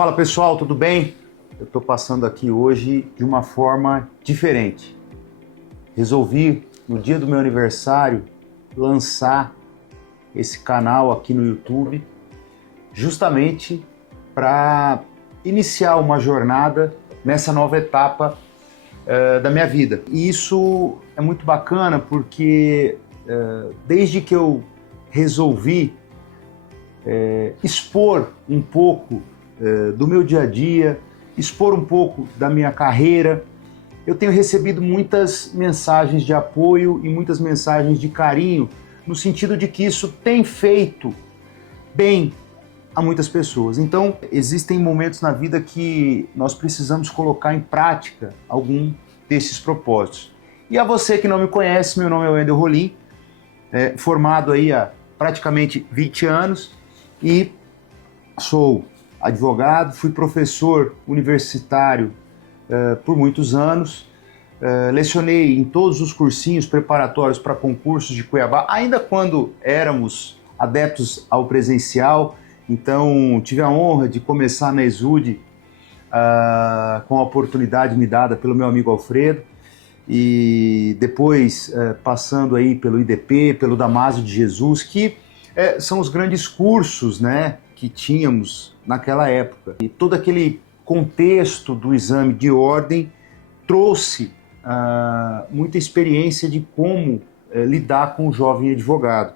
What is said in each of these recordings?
Fala pessoal, tudo bem? Eu estou passando aqui hoje de uma forma diferente. Resolvi, no dia do meu aniversário, lançar esse canal aqui no YouTube, justamente para iniciar uma jornada nessa nova etapa da minha vida. E isso é muito bacana porque desde que eu resolvi expor um pouco do meu dia a dia, expor um pouco da minha carreira, eu tenho recebido muitas mensagens de apoio e muitas mensagens de carinho, no sentido de que isso tem feito bem a muitas pessoas. Então, existem momentos na vida que nós precisamos colocar em prática algum desses propósitos. E a você que não me conhece, meu nome é Wendel Rolim, formado aí há praticamente 20 anos e sou advogado, fui professor universitário por muitos anos, lecionei em todos os cursinhos preparatórios para concursos de Cuiabá, ainda quando éramos adeptos ao presencial. Então tive a honra de começar na ESUD com a oportunidade me dada pelo meu amigo Alfredo, e depois passando aí pelo IDP, pelo Damásio de Jesus, que são os grandes cursos, né, que tínhamos naquela época. E todo aquele contexto do exame de ordem trouxe muita experiência de como lidar com o jovem advogado.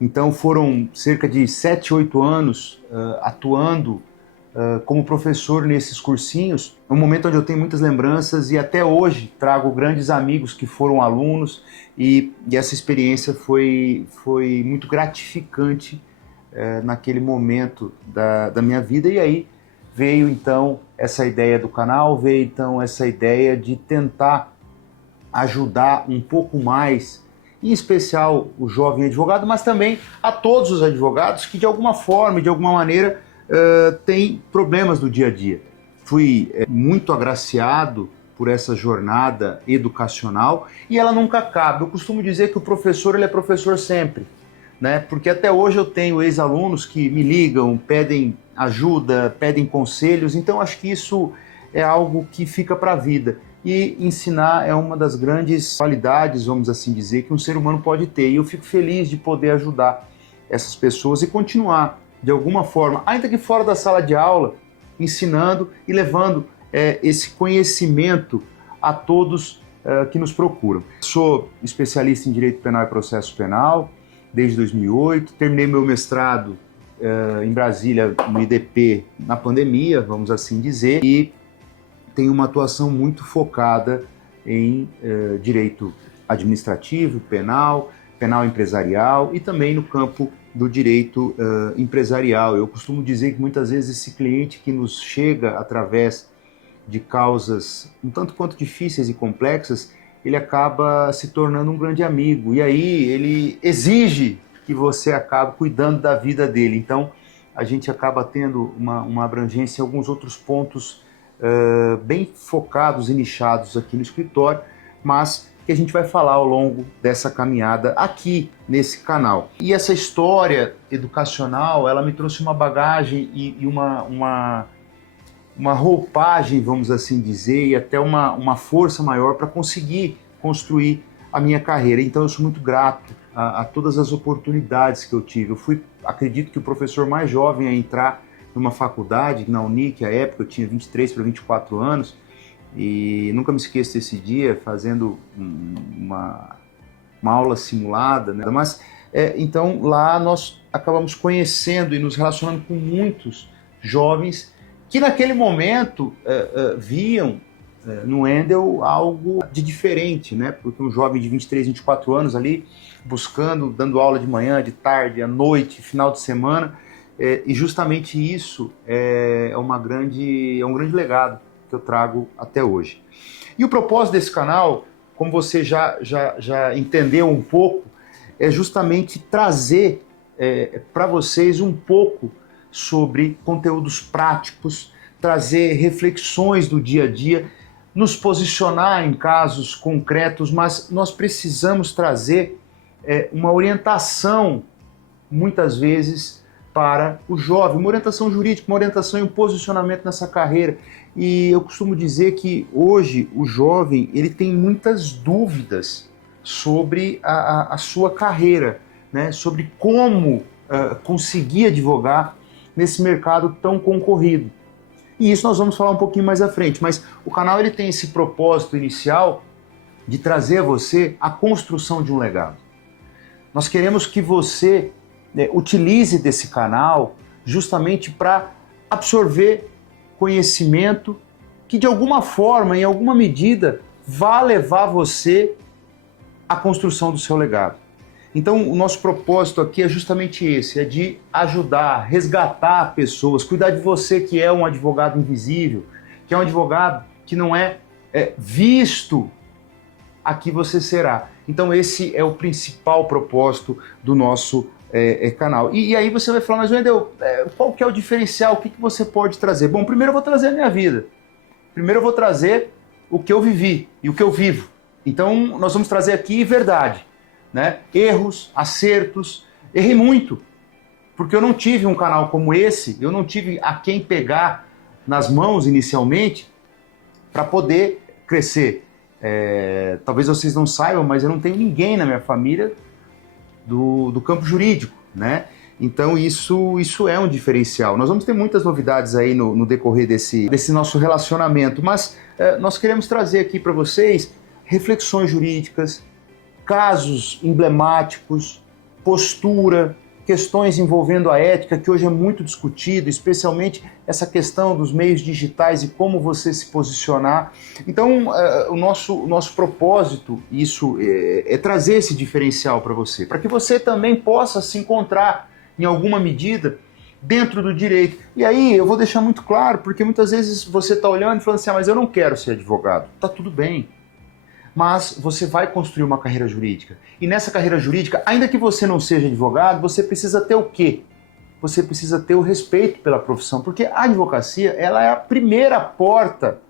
Então foram cerca de 7, 8 anos atuando como professor nesses cursinhos, um momento onde eu tenho muitas lembranças e até hoje trago grandes amigos que foram alunos, e essa experiência foi muito gratificante naquele momento da minha vida. E aí veio então essa ideia do canal, veio então essa ideia de tentar ajudar um pouco mais, em especial o jovem advogado, mas também a todos os advogados que de alguma forma, de alguma maneira, têm problemas do dia a dia. Fui muito agraciado por essa jornada educacional e ela nunca acaba. Eu costumo dizer que o professor ele é professor sempre, né? Porque até hoje eu tenho ex-alunos que me ligam, pedem ajuda, pedem conselhos, então acho que isso é algo que fica para a vida. E ensinar é uma das grandes qualidades, vamos assim dizer, que um ser humano pode ter. E eu fico feliz de poder ajudar essas pessoas e continuar, de alguma forma, ainda que fora da sala de aula, ensinando e levando esse conhecimento a todos que nos procuram. Sou especialista em Direito Penal e Processo Penal desde 2008, terminei meu mestrado em Brasília, no IDP, na pandemia, vamos assim dizer, e tenho uma atuação muito focada em direito administrativo, penal, penal empresarial e também no campo do direito empresarial. Eu costumo dizer que muitas vezes esse cliente que nos chega através de causas um tanto quanto difíceis e complexas, ele acaba se tornando um grande amigo, e aí ele exige que você acabe cuidando da vida dele. Então a gente acaba tendo uma abrangência em alguns outros pontos bem focados e nichados aqui no escritório, mas que a gente vai falar ao longo dessa caminhada aqui nesse canal. E essa história educacional, ela me trouxe uma bagagem e uma roupagem, vamos assim dizer, e até uma força maior para conseguir construir a minha carreira. Então eu sou muito grato a todas as oportunidades que eu tive. Eu fui, acredito que o professor mais jovem a entrar numa faculdade, na Unic, à época eu tinha 23 para 24 anos, e nunca me esqueço desse dia, fazendo uma aula simulada, né? Mas então lá nós acabamos conhecendo e nos relacionando com muitos jovens que naquele momento viam no Wendel algo de diferente, né? Porque um jovem de 23, 24 anos ali, buscando, dando aula de manhã, de tarde, à noite, final de semana, e justamente isso é um grande legado que eu trago até hoje. E o propósito desse canal, como você já entendeu um pouco, é justamente trazer para vocês um pouco sobre conteúdos práticos, trazer reflexões do dia a dia, nos posicionar em casos concretos, mas nós precisamos trazer uma orientação, muitas vezes, para o jovem, uma orientação jurídica, uma orientação e um posicionamento nessa carreira. E eu costumo dizer que hoje o jovem ele tem muitas dúvidas sobre a sua carreira, né? Sobre como conseguir advogar nesse mercado tão concorrido. E isso nós vamos falar um pouquinho mais à frente, mas o canal ele tem esse propósito inicial de trazer a você a construção de um legado. Nós queremos que você utilize desse canal justamente para absorver conhecimento que de alguma forma, em alguma medida, vá levar você à construção do seu legado. Então o nosso propósito aqui é justamente esse, é de ajudar, resgatar pessoas, cuidar de você que é um advogado invisível, que é um advogado que não é visto, aqui você será. Então esse é o principal propósito do nosso canal. E aí você vai falar, mas Wendel, qual que é o diferencial? O que você pode trazer? Bom, primeiro eu vou trazer a minha vida. Primeiro eu vou trazer o que eu vivi e o que eu vivo. Então nós vamos trazer aqui verdade, né? Erros, acertos. Errei muito, porque eu não tive um canal como esse, eu não tive a quem pegar nas mãos inicialmente para poder crescer. Talvez vocês não saibam, mas eu não tenho ninguém na minha família do campo jurídico, né? Então isso é um diferencial. Nós vamos ter muitas novidades aí no decorrer desse nosso relacionamento, mas nós queremos trazer aqui para vocês reflexões jurídicas, casos emblemáticos, postura, questões envolvendo a ética, que hoje é muito discutido, especialmente essa questão dos meios digitais e como você se posicionar. Então, o nosso propósito, isso, é trazer esse diferencial para você, para que você também possa se encontrar, em alguma medida, dentro do direito. E aí, eu vou deixar muito claro, porque muitas vezes você está olhando e falando assim, mas eu não quero ser advogado. Tá tudo bem. Mas você vai construir uma carreira jurídica. E nessa carreira jurídica, ainda que você não seja advogado, você precisa ter o quê? Você precisa ter o respeito pela profissão, porque a advocacia ela é a primeira porta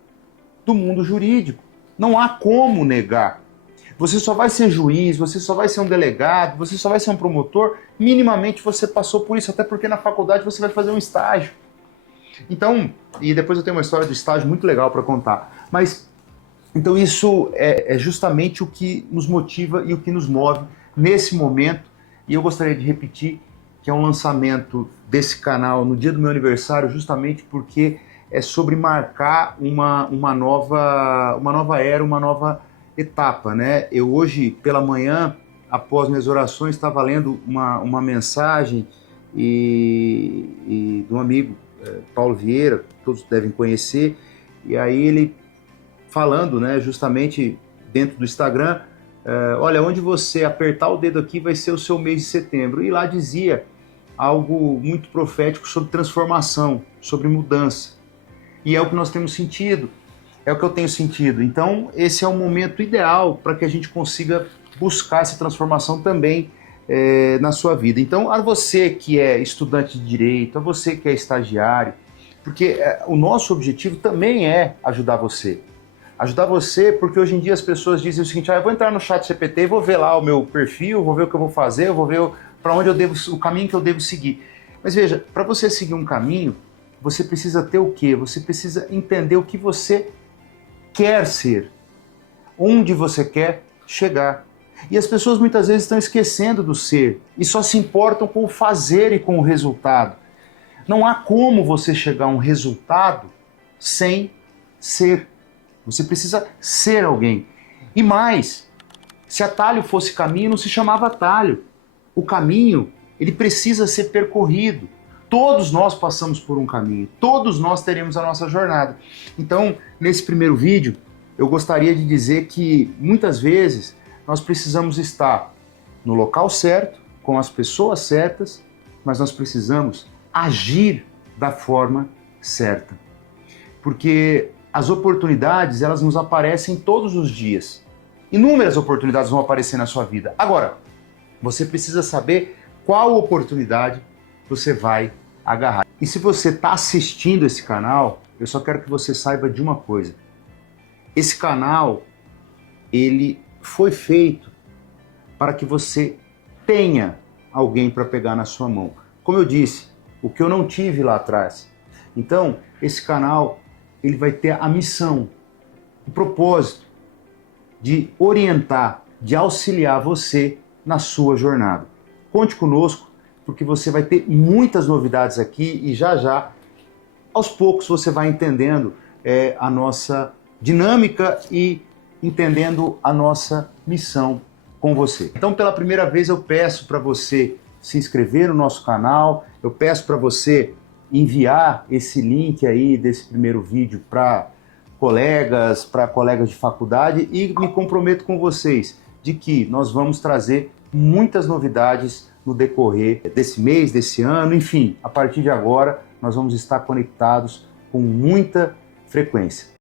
do mundo jurídico. Não há como negar. Você só vai ser juiz, você só vai ser um delegado, você só vai ser um promotor, minimamente você passou por isso, até porque na faculdade você vai fazer um estágio. Então, e depois eu tenho uma história de estágio muito legal para contar, mas então isso é justamente o que nos motiva e o que nos move nesse momento. E eu gostaria de repetir que é um lançamento desse canal no dia do meu aniversário, justamente porque é sobre marcar uma nova era, uma nova etapa, né? Eu hoje, pela manhã, após minhas orações, estava lendo uma mensagem de um amigo, Paulo Vieira, todos devem conhecer, e aí ele falando, né, justamente dentro do Instagram, olha, onde você apertar o dedo aqui vai ser o seu mês de setembro. E lá dizia algo muito profético sobre transformação, sobre mudança. E é o que nós temos sentido, é o que eu tenho sentido. Então, esse é o momento ideal para que a gente consiga buscar essa transformação também na sua vida. Então, a você que é estudante de direito, a você que é estagiário, porque o nosso objetivo também é ajudar você. Ajudar você, porque hoje em dia as pessoas dizem o seguinte, eu vou entrar no chat GPT, vou ver lá o meu perfil, vou ver o que eu vou fazer, eu vou ver para onde eu devo, o caminho que eu devo seguir. Mas veja, para você seguir um caminho, você precisa ter o quê? Você precisa entender o que você quer ser, onde você quer chegar. E as pessoas muitas vezes estão esquecendo do ser e só se importam com o fazer e com o resultado. Não há como você chegar a um resultado sem ser. Você precisa ser alguém. E mais, se atalho fosse caminho, não se chamava atalho. O caminho, ele precisa ser percorrido. Todos nós passamos por um caminho. Todos nós teremos a nossa jornada. Então, nesse primeiro vídeo, eu gostaria de dizer que, muitas vezes, nós precisamos estar no local certo, com as pessoas certas, mas nós precisamos agir da forma certa. Porque as oportunidades, elas nos aparecem todos os dias. Inúmeras oportunidades vão aparecer na sua vida. Agora, você precisa saber qual oportunidade você vai agarrar. E se você está assistindo esse canal, eu só quero que você saiba de uma coisa. Esse canal, ele foi feito para que você tenha alguém para pegar na sua mão. Como eu disse, o que eu não tive lá atrás. Então, esse canal ele vai ter a missão, o propósito de orientar, de auxiliar você na sua jornada. Conte conosco, porque você vai ter muitas novidades aqui e já, aos poucos, você vai entendendo a nossa dinâmica e entendendo a nossa missão com você. Então, pela primeira vez, eu peço para você se inscrever no nosso canal, eu peço para você enviar esse link aí desse primeiro vídeo para colegas de faculdade e me comprometo com vocês de que nós vamos trazer muitas novidades no decorrer desse mês, desse ano, enfim, a partir de agora nós vamos estar conectados com muita frequência.